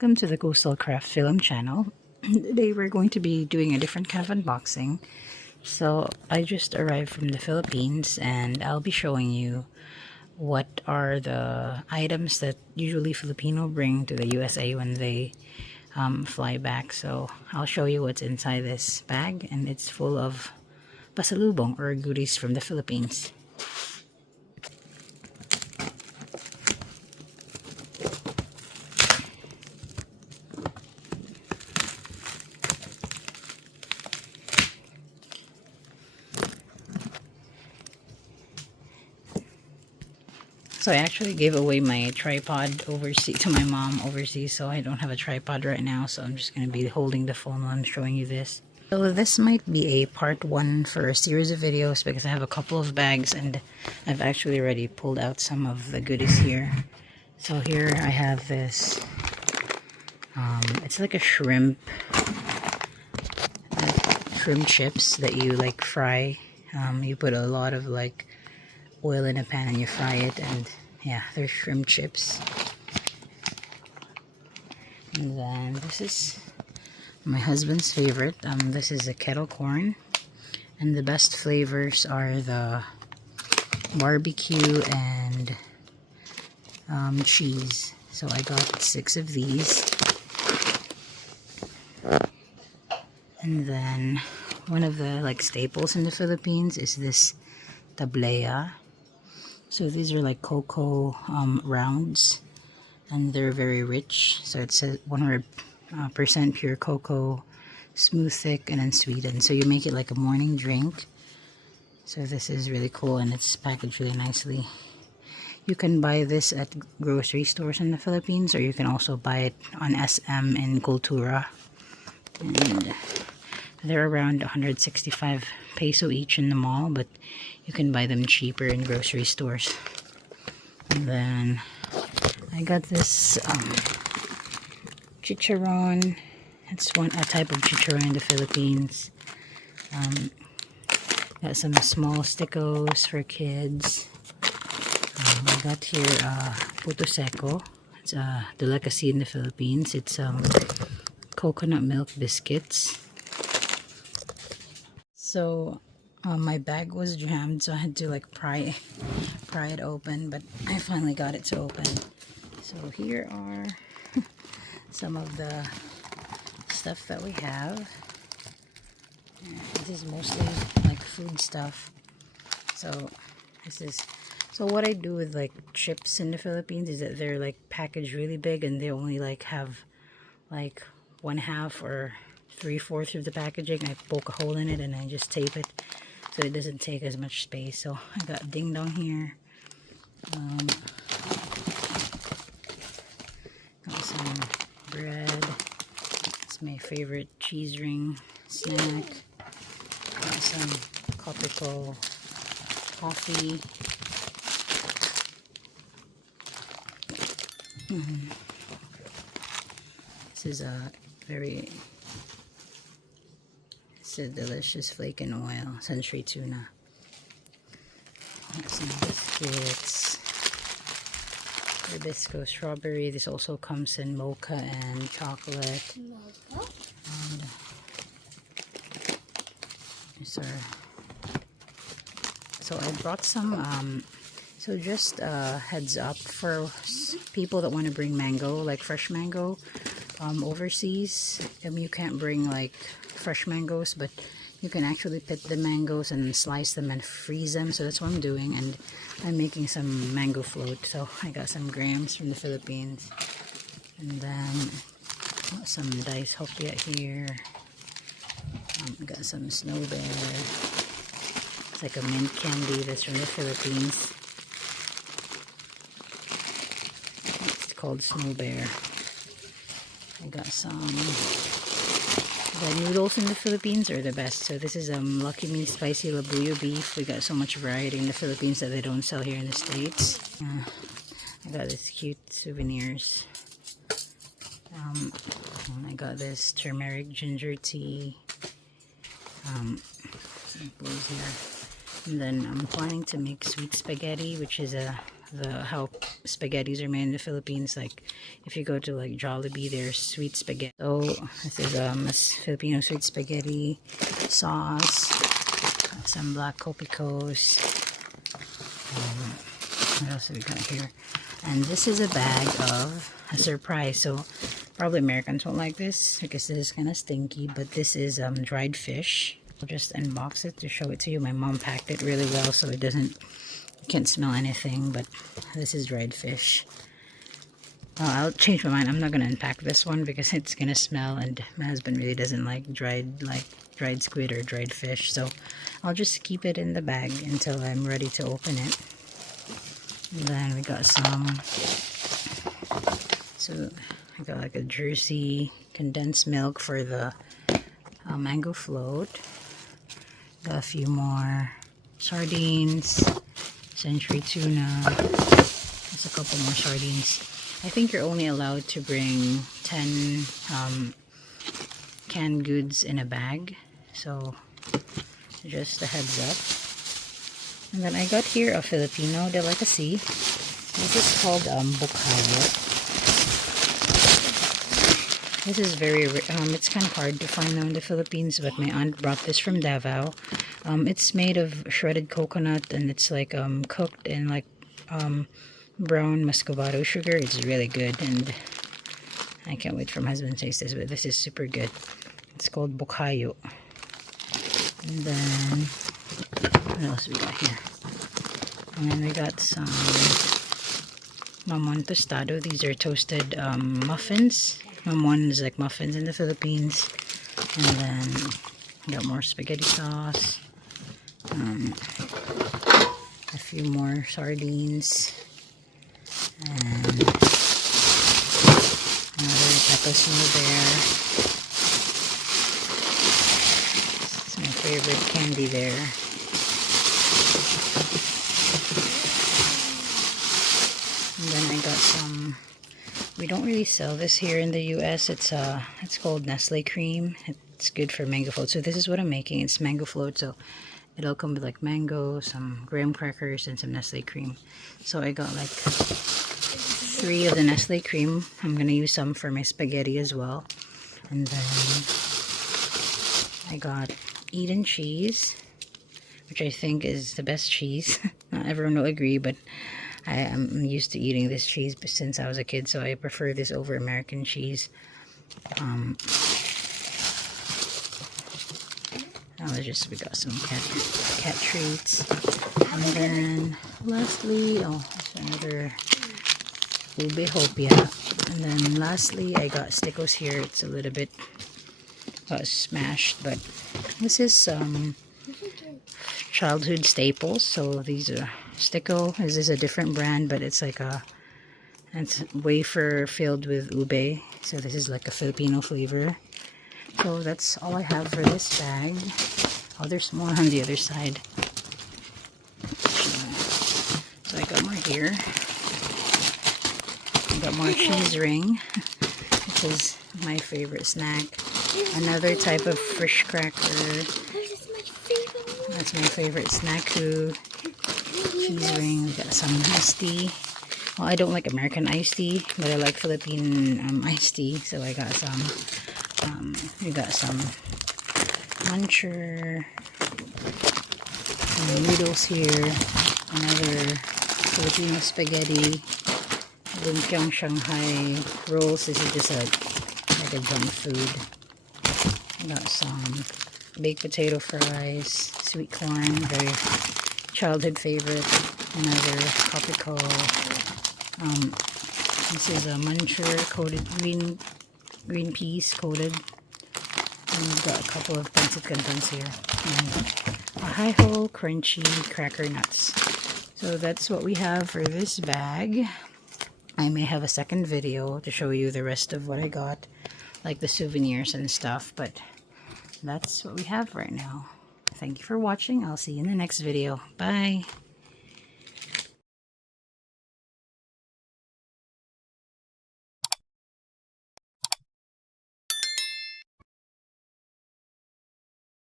Welcome to the CoastalCraftFilAm channel. Today we're going to be doing a different kind of unboxing. So I just arrived from the Philippines and I'll be showing you what are the items that usually Filipino bring to the USA when they fly back. So I'll show you what's inside this bag, and it's full of pasalubong or goodies from the Philippines. So I actually gave away my tripod overseas to my mom overseas, so I don't have a tripod right now, so I'm just going to be holding the phone while I'm showing you this. So this might be a part 1 for a series of videos because I have a couple of bags and I've actually already pulled out some of the goodies here. So here I have this, it's like a shrimp chips that you like fry. You put a lot of like oil in a pan and you fry it, and yeah, they're shrimp chips. And then this is my husband's favorite. This is a kettle corn, and the best flavors are the barbecue and cheese. So I got 6 of these. And then one of the like staples in the Philippines is this tablea. So these are like cocoa rounds, and they're very rich. So it's a 100% pure cocoa, smooth, thick, and unsweetened. So you make it like a morning drink. So this is really cool, and it's packaged really nicely. You can buy this at grocery stores in the Philippines, or you can also buy it on SM in Cultura. And they're around 165 peso each in the mall, but you can buy them cheaper in grocery stores. And then I got this chicharron. It's a type of chicharron in the Philippines. Got some small stickos for kids. I got here puto seco. It's a delicacy in the Philippines. It's coconut milk biscuits. So my bag was jammed, so I had to like pry it open, but I finally got it to open. So here are some of the stuff that we have. This is mostly like food stuff. So what I do with like chips in the Philippines is that they're like packaged really big, and they only like have like 1/2 or 3/4 of the packaging. I poke a hole in it and I just tape it so it doesn't take as much space. So I got ding dong here. Got some bread. It's my favorite cheese ring snack. Got some tropical coffee. This is a delicious flake and oil century tuna. Got some biscuits. Hibisco strawberry. This also comes in mocha and chocolate. And so I brought some so just heads up for people that want to bring mango, like fresh mango overseas. You can't bring like fresh mangoes, but you can actually pit the mangoes and slice them and freeze them. So that's what I'm doing, and I'm making some mango float. So I got some grams from the Philippines, and then got some diced hopia here. Got some snow bear. It's like a mint candy that's from the Philippines. It's called snow bear. I got some. The noodles in the Philippines are the best. So this is Lucky Me Spicy Labuyo beef. We got so much variety in the Philippines that they don't sell here in the States. I got this cute souvenirs. And I got this turmeric ginger tea. Here. And then I'm planning to make sweet spaghetti, which is how spaghettis are made in the Philippines. Like if you go to like Jollibee, there's sweet spaghetti. So this is a Filipino sweet spaghetti sauce. Got some black kopikos. What else have we got here? And this is a bag of a surprise. So probably Americans won't like this because this is kind of stinky. But this is dried fish. I'll just unbox it to show it to you. My mom packed it really well so it doesn't, you can't smell anything. But this is dried fish. I'll change my mind. I'm not gonna unpack this one because it's gonna smell, and my husband really doesn't like dried squid or dried fish. So I'll just keep it in the bag until I'm ready to open it. And then we got some. So I got like a Jersey condensed milk for the mango float. Got a few more sardines, century tuna. There's a couple more sardines. I think you're only allowed to bring 10 canned goods in a bag. So just a heads up. And then I got here a Filipino delicacy. This is called bukayo. This is very, it's kind of hard to find now in the Philippines, but my aunt brought this from Davao. It's made of shredded coconut, and it's like cooked in like brown muscovado sugar. It's really good, and I can't wait for my husband to taste this, but this is super good. It's called bukayo. And then, what else we got here? And then we got some mamon tostado. These are toasted muffins. Mamon is like muffins in the Philippines. And then we got more spaghetti sauce. A few more sardines. And another tapasino there. This is my favorite candy there. And then I got some, we don't really sell this here in the US. It's called Nestle cream. It's good for mango float. So this is what I'm making. It's mango float. So it'll come with like mango, some graham crackers, and some Nestle cream. So I got like 3 of the Nestle cream. I'm gonna use some for my spaghetti as well. And then I got Eden cheese, which I think is the best cheese. Not everyone will agree, but I am used to eating this cheese since I was a kid, so I prefer this over American cheese. We got some cat treats. And then lastly, oh, there's another ube hopia. And then lastly, I got stickos here. It's a little bit smashed, but this is childhood staples. So these are Sticko. This is a different brand, but it's like it's wafer filled with ube. So this is like a Filipino flavor. So that's all I have for this bag. Oh, there's more on the other side. So I got more here. I got more cheese ring, which is my favorite snack. Another type of fish cracker. That's my favorite snack food. Cheese ring. We got some iced tea. Well, I don't like American iced tea, but I like Philippine iced tea. So I got some. We got some muncher. Some noodles here. Another Filipino spaghetti. Lumpiang Shanghai rolls. This is just like a junk food. I got some baked potato fries, sweet corn, very childhood favorite. Another copico. This is a muncher coated green peas coated. And we've got a couple of pancit cantons here. And a high-hole crunchy cracker nuts. So that's what we have for this bag. I may have a second video to show you the rest of what I got, like the souvenirs and stuff, but that's what we have right now. Thank you for watching. I'll see you in the next video. Bye!